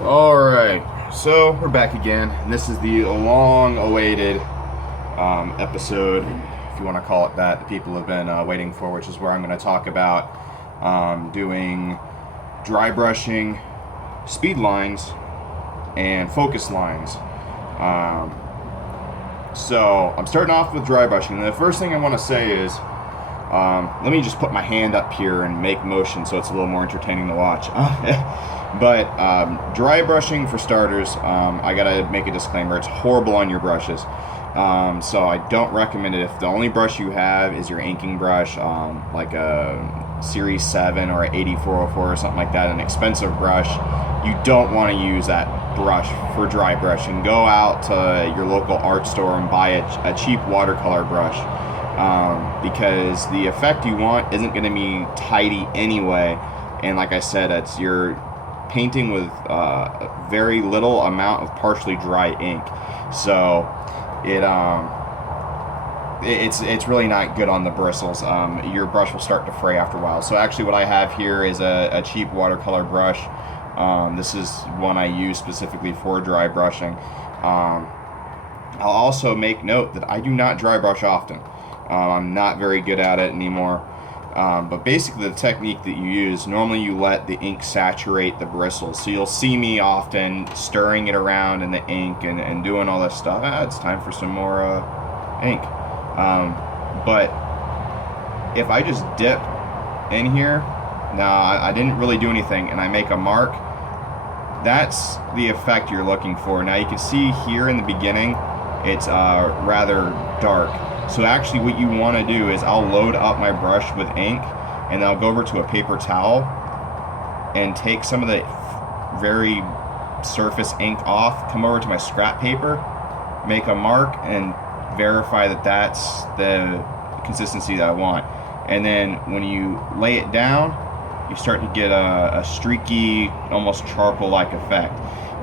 Alright, so we're back again, and this is the long-awaited episode, if you want to call it that people have been waiting for, which is where I'm going to talk about doing dry brushing, speed lines, and focus lines. So I'm starting off with dry brushing, and the first thing I want to say is, let me just put my hand up here and make motion so it's a little more entertaining to watch. But dry brushing, for starters, I gotta make a disclaimer, it's horrible on your brushes. So I don't recommend it. If the only brush you have is your inking brush, like a Series 7 or an 8404 or something like that, an expensive brush, you don't want to use that brush for dry brushing. Go out to your local art store and buy a cheap watercolor brush. Because the effect you want isn't going to be tidy anyway, and like I said, you're painting with very little amount of partially dry ink, so it's really not good on the bristles. Your brush will start to fray after a while. So actually what I have here is a cheap watercolor brush. This is one I use specifically for dry brushing. I'll also make note that I do not dry brush often. I'm not very good at it anymore. But basically the technique that you use, normally you let the ink saturate the bristles. So you'll see me often stirring it around in the ink and doing all this stuff. It's time for some more ink. But if I just dip in here, now I didn't really do anything, and I make a mark, that's the effect you're looking for. Now you can see here in the beginning, it's rather dark. So actually what you want to do is I'll load up my brush with ink, and I'll go over to a paper towel and take some of the very surface ink off, come over to my scrap paper, make a mark, and verify that that's the consistency that I want. And then when you lay it down, you start to get a streaky, almost charcoal-like effect.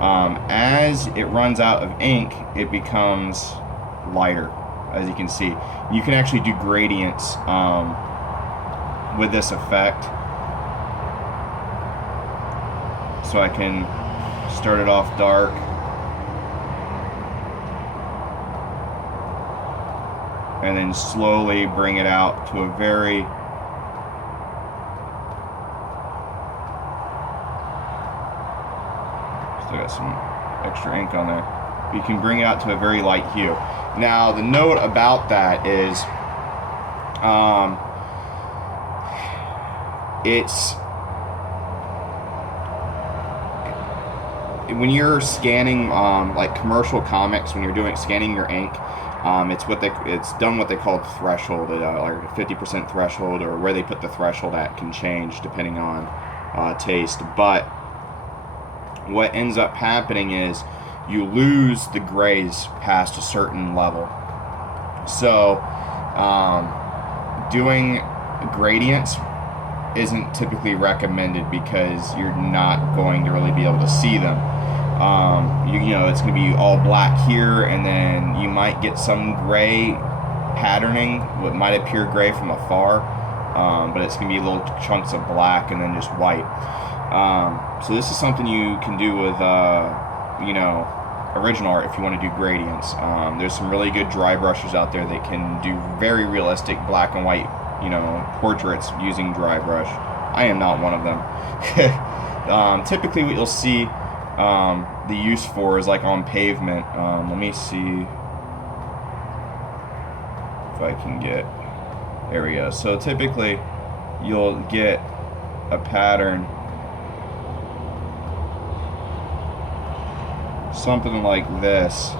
As it runs out of ink, it becomes lighter. As you can see, you can actually do gradients with this effect. So I can start it off dark, and then slowly bring it out to a very still got some extra ink on there. You can bring it out to a very light hue. Now, the note about that is, it's when you're scanning like commercial comics, when you're scanning your ink, it's done what they call threshold, or 50% threshold, or where they put the threshold at can change depending on taste. But what ends up happening is you lose the grays past a certain level. So doing gradients isn't typically recommended because you're not going to really be able to see them. You know, it's going to be all black here, and then you might get some gray patterning, what might appear gray from afar, but it's going to be little chunks of black and then just white. So this is something you can do with you know, original art if you want to do gradients. There's some really good dry brushers out there that can do very realistic black and white, you know, portraits using dry brush. I am not one of them. Typically what you'll see the use for is like on pavement. Let me see if I can get, there we go. So typically you'll get a pattern something like this.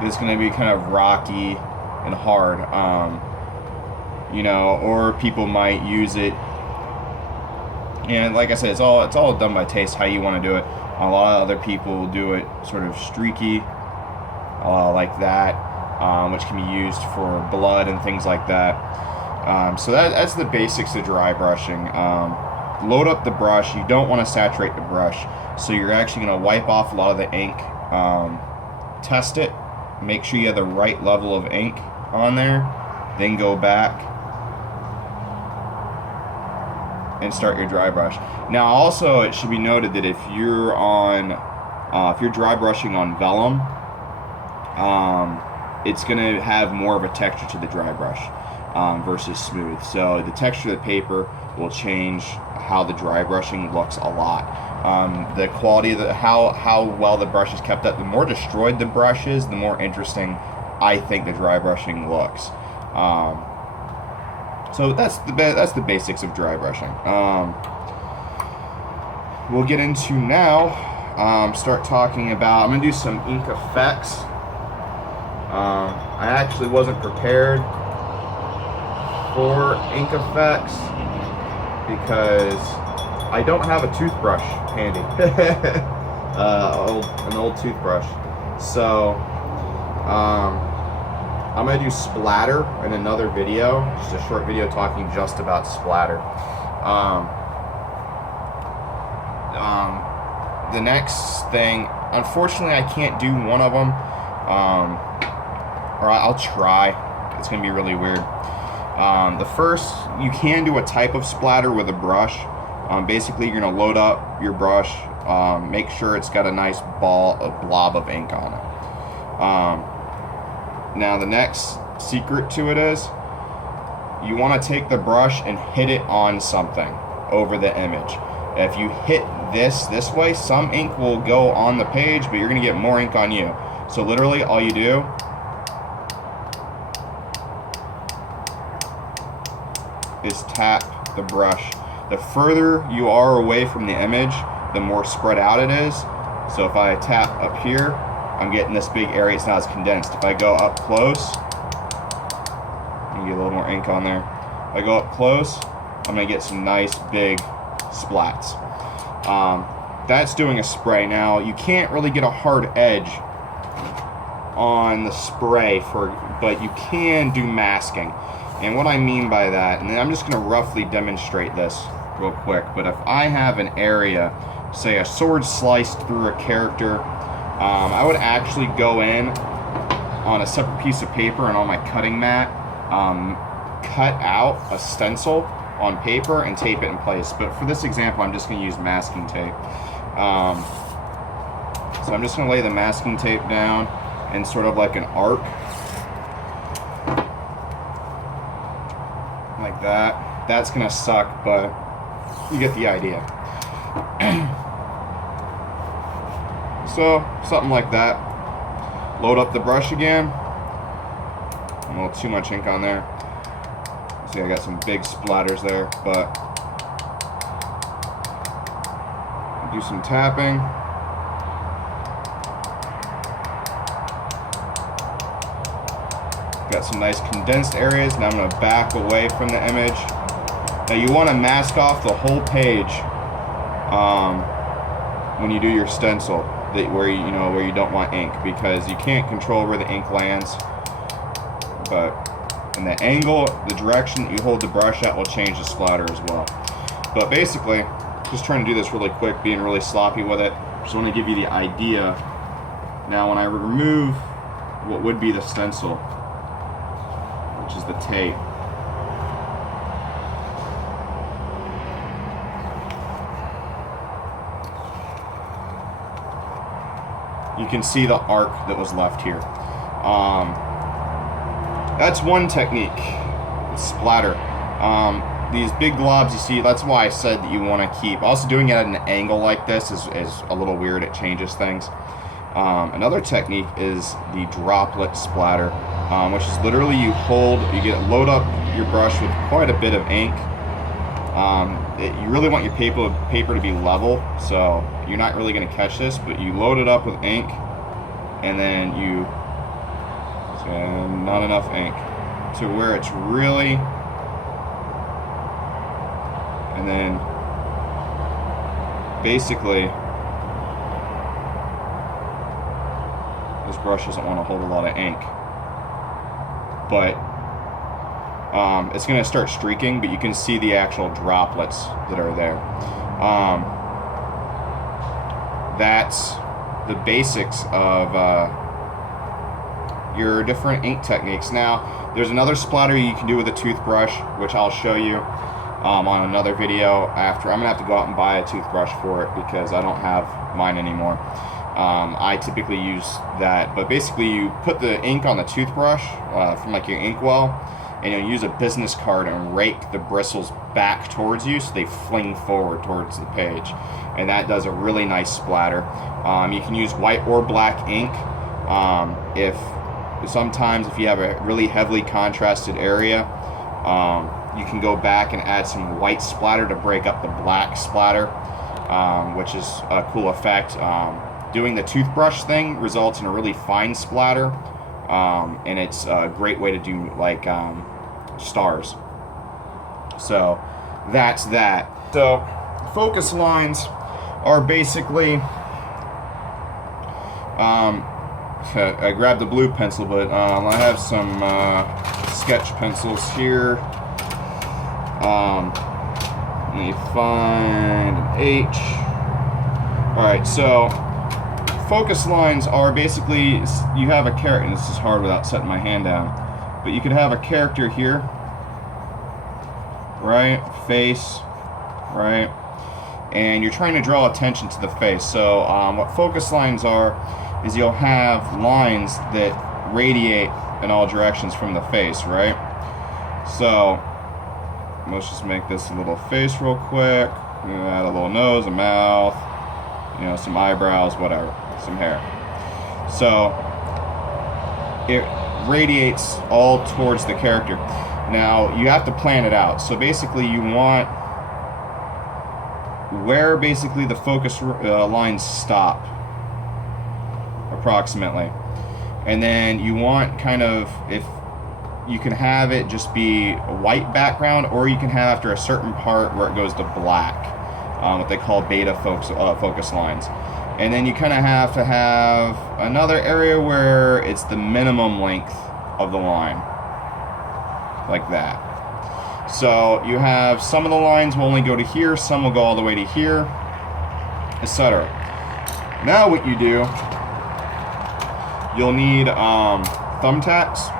It's going to be kind of rocky and hard, you know, or people might use it, and like I said, it's all done by taste, how you want to do it. A lot of other people do it sort of streaky, like that, which can be used for blood and things like that. So that's the basics of dry brushing. Load up the brush. You don't want to saturate the brush, so you're actually going to wipe off a lot of the ink. Test it, make sure you have the right level of ink on there, then go back and start your dry brush. Now also it should be noted that if you're dry brushing on vellum, it's going to have more of a texture to the dry brush versus smooth. So the texture of the paper will change how the dry brushing looks a lot. The quality of how well the brush is kept up, the more destroyed the brush is, the more interesting I think the dry brushing looks. So that's the basics of dry brushing. We'll get into now, start talking about, I'm going to do some ink effects. I actually wasn't prepared for ink effects because I don't have a toothbrush handy. An old toothbrush. So I'm going to do splatter in another video, just a short video talking just about splatter. The next thing, unfortunately I can't do one of them, or I'll try. It's going to be really weird. The first, you can do a type of splatter with a brush. Basically you're going to load up your brush, make sure it's got a nice blob of ink on it. Now the next secret to it is you want to take the brush and hit it on something over the image. If you hit this way, some ink will go on the page, but you're going to get more ink on you. So literally all you do is tap the brush. The further you are away from the image, the more spread out it is. So if I tap up here, I'm getting this big area, it's not as condensed. If I go up close, I'm gonna get a little more ink on there. If I go up close, I'm gonna get some nice big splats. That's doing a spray. Now, you can't really get a hard edge on the spray, but you can do masking. And what I mean by that, and I'm just gonna roughly demonstrate this real quick, but if I have an area, say a sword sliced through a character, I would actually go in on a separate piece of paper and on my cutting mat, cut out a stencil on paper and tape it in place. But for this example, I'm just going to use masking tape. So I'm just going to lay the masking tape down in sort of like an arc, like that. That's going to suck, but you get the idea. So, something like that. Load up the brush again. A little too much ink on there. See, I got some big splatters there, but do some tapping. Got some nice condensed areas. Now I'm going to back away from the image. Now you want to mask off the whole page when you do your stencil, where you don't want ink, because you can't control where the ink lands. But in the angle, the direction that you hold the brush at will change the splatter as well. But basically, just trying to do this really quick, being really sloppy with it. Just want to give you the idea. Now when I remove what would be the stencil, which is the tape, you can see the arc that was left here. That's one technique, splatter. These big globs you see, that's why I said that you want to keep. Also, doing it at an angle like this is a little weird. It changes things. Another technique is the droplet splatter, which is literally you load up your brush with quite a bit of ink. You really want your paper to be level, so you're not really going to catch this, but you load it up with ink, and then not enough ink to where it's really, and then basically this brush doesn't want to hold a lot of ink, but it's going to start streaking, but you can see the actual droplets that are there. That's the basics of your different ink techniques. Now, there's another splatter you can do with a toothbrush, which I'll show you on another video after. I'm gonna have to go out and buy a toothbrush for it because I don't have mine anymore. I typically use that, but basically you put the ink on the toothbrush from like your inkwell, and you'll use a business card and rake the bristles back towards you so they fling forward towards the page, and that does a really nice splatter. You can use white or black ink. Sometimes if you have a really heavily contrasted area, you can go back and add some white splatter to break up the black splatter, which is a cool effect. Doing the toothbrush thing results in a really fine splatter, and it's a great way to do like stars. So that's that. So focus lines are basically, I grabbed the blue pencil, but I have some sketch pencils here. Let me find an H. Alright, so focus lines are basically, you have a character, and this is hard without setting my hand down, but you could have a character here, right, face, right, and you're trying to draw attention to the face. So what focus lines are is you'll have lines that radiate in all directions from the face, right? So let's just make this a little face real quick. Add a little nose, a mouth, some eyebrows, whatever, some hair. So it radiates all towards the character. Now you have to plan it out. So basically you want where basically the focus lines stop approximately, and then you want kind of, if you can have it just be a white background, or you can have after a certain part where it goes to black, what they call beta focus lines. And then you kind of have to have another area where it's the minimum length of the line, like that. So you have some of the lines will only go to here, some will go all the way to here, etc. Now what you do, you'll need thumbtacks.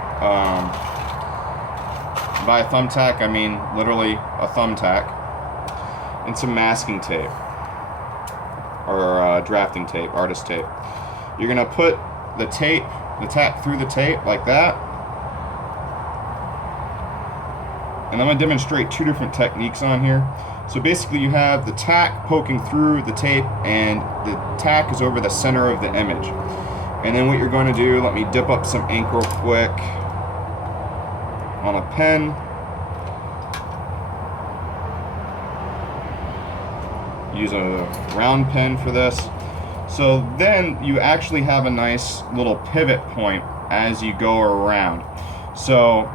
By a thumbtack, I mean literally a thumbtack, and some masking tape, or drafting tape, artist tape. You're gonna put the tack through the tape like that. And I'm going to demonstrate two different techniques on here. So basically you have the tack poking through the tape, and the tack is over the center of the image. And then what you're going to do, let me dip up some ink real quick on a pen. Use a round pen for this. So then you actually have a nice little pivot point as you go around. So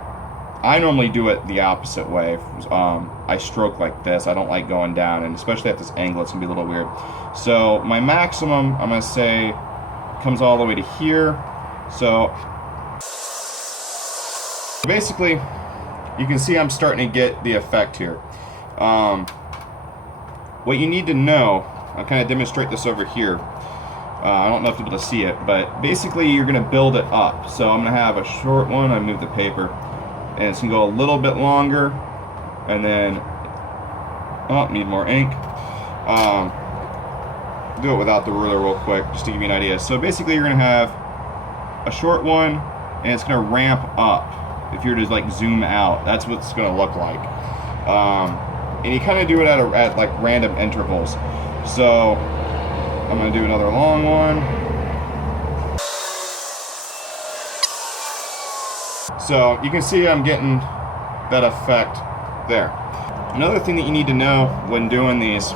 I normally do it the opposite way. I stroke like this. I don't like going down, and especially at this angle, it's gonna be a little weird. So my maximum, I'm gonna say, comes all the way to here. So basically, you can see I'm starting to get the effect here. What you need to know, I'll kind of demonstrate this over here. I don't know if you'll be able to see it, but basically you're gonna build it up. So I'm gonna have a short one. I move the paper. And it's going to go a little bit longer, and then, oh, need more ink. Do it without the ruler real quick, just to give you an idea. So basically you're going to have a short one, and it's going to ramp up. If you're to like zoom out, that's what it's going to look like. And you kind of do it at like random intervals. So I'm going to do another long one. So you can see I'm getting that effect there. Another thing that you need to know when doing these,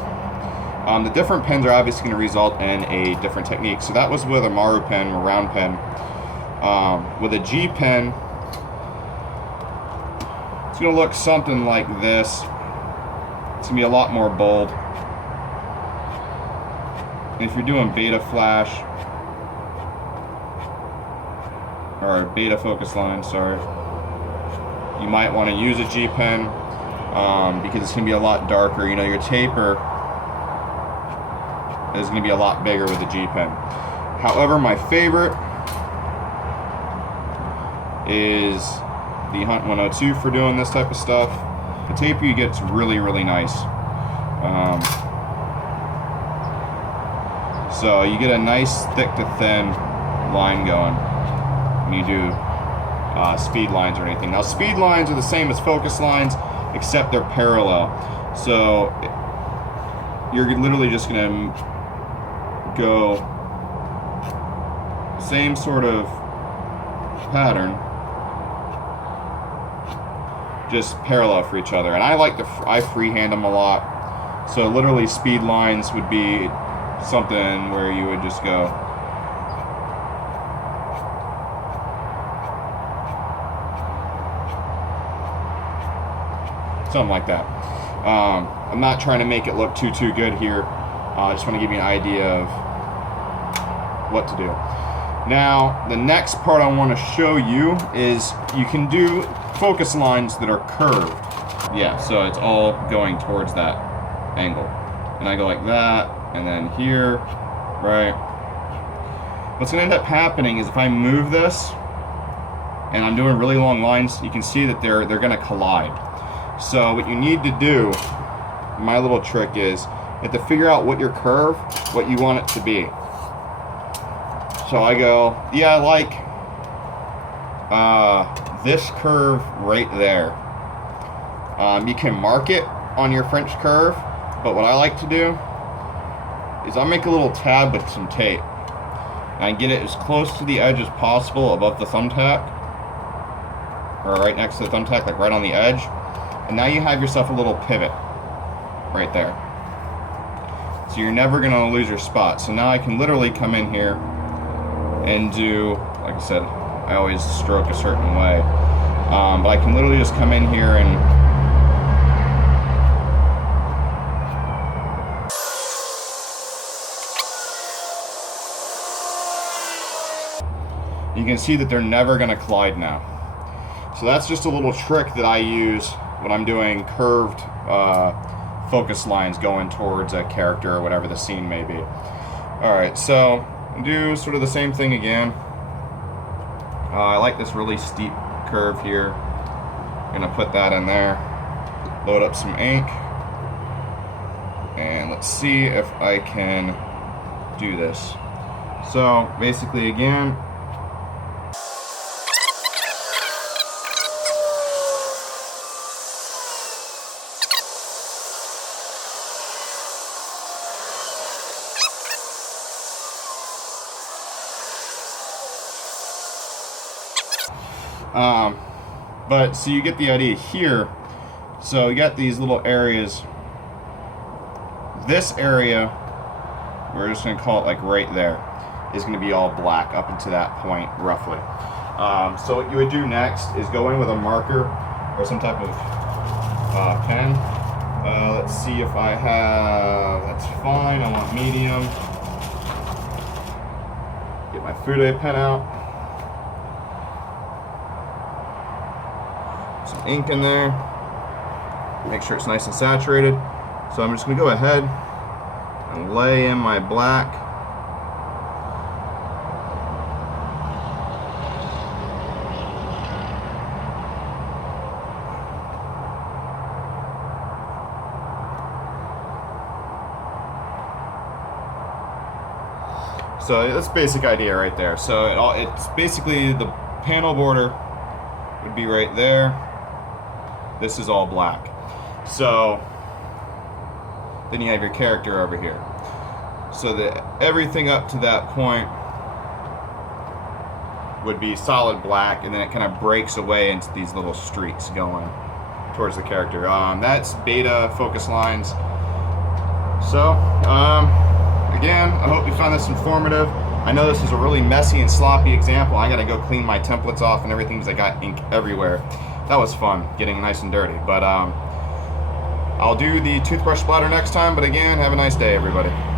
the different pens are obviously going to result in a different technique. So that was with a Maru pen, a round pen. With a G pen, it's going to look something like this. It's going to be a lot more bold. And if you're doing beta flash, or beta focus line, sorry, you might want to use a G pen because it's going to be a lot darker. Your taper is going to be a lot bigger with a G pen. However, my favorite is the Hunt 102 for doing this type of stuff. The tape you get's really, really nice. So you get a nice thick to thin line going when you do speed lines or anything. Now speed lines are the same as focus lines, except they're parallel. So you're literally just going to go same sort of pattern, just parallel for each other. And I freehand them a lot. So literally speed lines would be something where you would just go something like that. I'm not trying to make it look too good here. I just want to give you an idea of what to do. Now, the next part I want to show you is you can do focus lines that are curved. Yeah, so it's all going towards that angle. And I go like that, and then here, right? What's going to end up happening is if I move this, and I'm doing really long lines, you can see that they're going to collide. So what you need to do, my little trick is, you have to figure out what your curve, what you want it to be. So I go, yeah, I like this curve right there. You can mark it on your French curve, but what I like to do is I'll make a little tab with some tape. And I get it as close to the edge as possible above the thumbtack, or right next to the thumbtack, like right on the edge. And now you have yourself a little pivot right there. So you're never going to lose your spot. So now I can literally come in here and do, like I said, I always stroke a certain way. But I can literally just come in here and you can see that they're never going to collide now. So that's just a little trick that I use when I'm doing curved focus lines going towards a character or whatever the scene may be. Alright, so do sort of the same thing again. I like this really steep curve here. I'm gonna put that in there, load up some ink, and let's see if I can do this. So basically again, but so you get the idea here. So you got these little areas. This area, we're just going to call it like right there, is going to be all black up into that point roughly. So what you would do next is go in with a marker or some type of pen. Let's see if I have, that's fine, I want medium. Get my Fude pen out. Some ink in there. Make sure it's nice and saturated. So I'm just going to go ahead and lay in my black. So that's the basic idea right there. So it's basically the panel border would be right there. This is all black. So then you have your character over here. So that everything up to that point would be solid black, and then it kind of breaks away into these little streaks going towards the character. That's beta focus lines. So again, I hope you found this informative. I know this is a really messy and sloppy example. I gotta go clean my templates off and everything because I got ink everywhere. That was fun, getting nice and dirty. But I'll do the toothbrush splatter next time. But again, have a nice day, everybody.